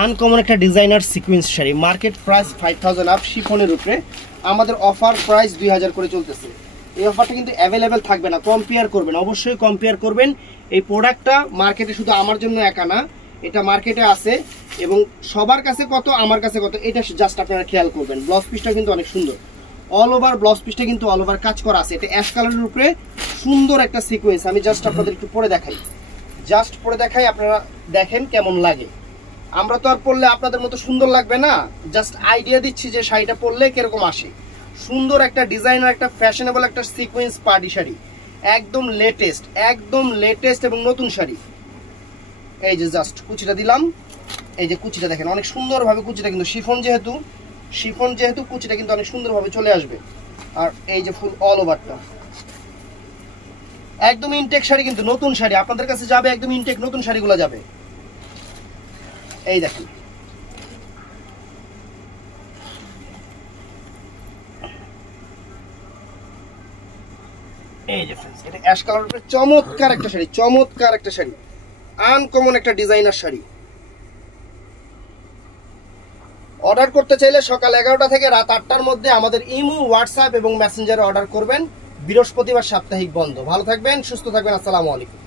Uncommon একটা designer sequence sari, market price 5000 up, শিফনের উপরে। আমাদের অফার প্রাইস 2000 করে চলতেছে। এই অফারটা কিন্তু অ্যাভেলেবেল থাকবে না, কম্পেয়ার করবেন, অবশ্যই কম্পেয়ার করবেন। এই প্রোডাক্টটা মার্কেটে শুধু আমার জন্য একা না, এটা মার্কেটে আছে এবং সবার কাছে কত, আমার কাছে কত, এটা জাস্ট আপনারা খেয়াল করবেন। ব্লাউজ পিসটা কিন্তু অনেক সুন্দর, অল ওভার ব্লাউজ পিসটা কিন্তু অল ওভার কাজ করা আছে। এটা অ্যাশ কালারের উপরে সুন্দর একটা সিকোয়েন্স। আমি জাস্ট আপনাদের একটু পরে দেখাই, আপনারা দেখেন কেমন লাগে। আমরা তো আর পরলে আপনাদের মতো সুন্দর লাগবে না, জাস্ট আইডিয়া দিচ্ছি যে শাড়িটা পরলে কিরকম আসে। সুন্দর একটা ডিজাইনার, একটা ফ্যাশনেবল একটা সিকোয়েন্স পার্টি শাড়ি, একদম লেটেস্ট এবং নতুন শাড়ি। এই যে জাস্ট কুচিটা দিলাম, এই যে কুচিটা দেখেন অনেক সুন্দরভাবে, কুচিটা কিন্তু শিফন যেহেতু কুচিটা কিন্তু অনেক সুন্দরভাবে চলে আসবে। আর এই যে ফুল অল ওভারটা একদম ইনটেক শাড়ি, কিন্তু নতুন শাড়ি আপনাদের কাছে যাবে, একদম ইনটেক নতুন শাড়িগুলো যাবে। এই দেখেন এই যে फ्रेंड्स, এটা অ্যাশ কালারের উপরে চমৎকার একটা শাড়ি, আনকমন একটা ডিজাইনার শাড়ি। অর্ডার করতে চাইলে সকাল 11টা থেকে রাত 8টার মধ্যে আমাদের ইমো, হোয়াটসঅ্যাপ এবং মেসেঞ্জারে অর্ডার করবেন। বৃহস্পতিবার সাপ্তাহিক বন্ধ। ভালো থাকবেন, সুস্থ থাকবেন, আসসালামু আলাইকুম।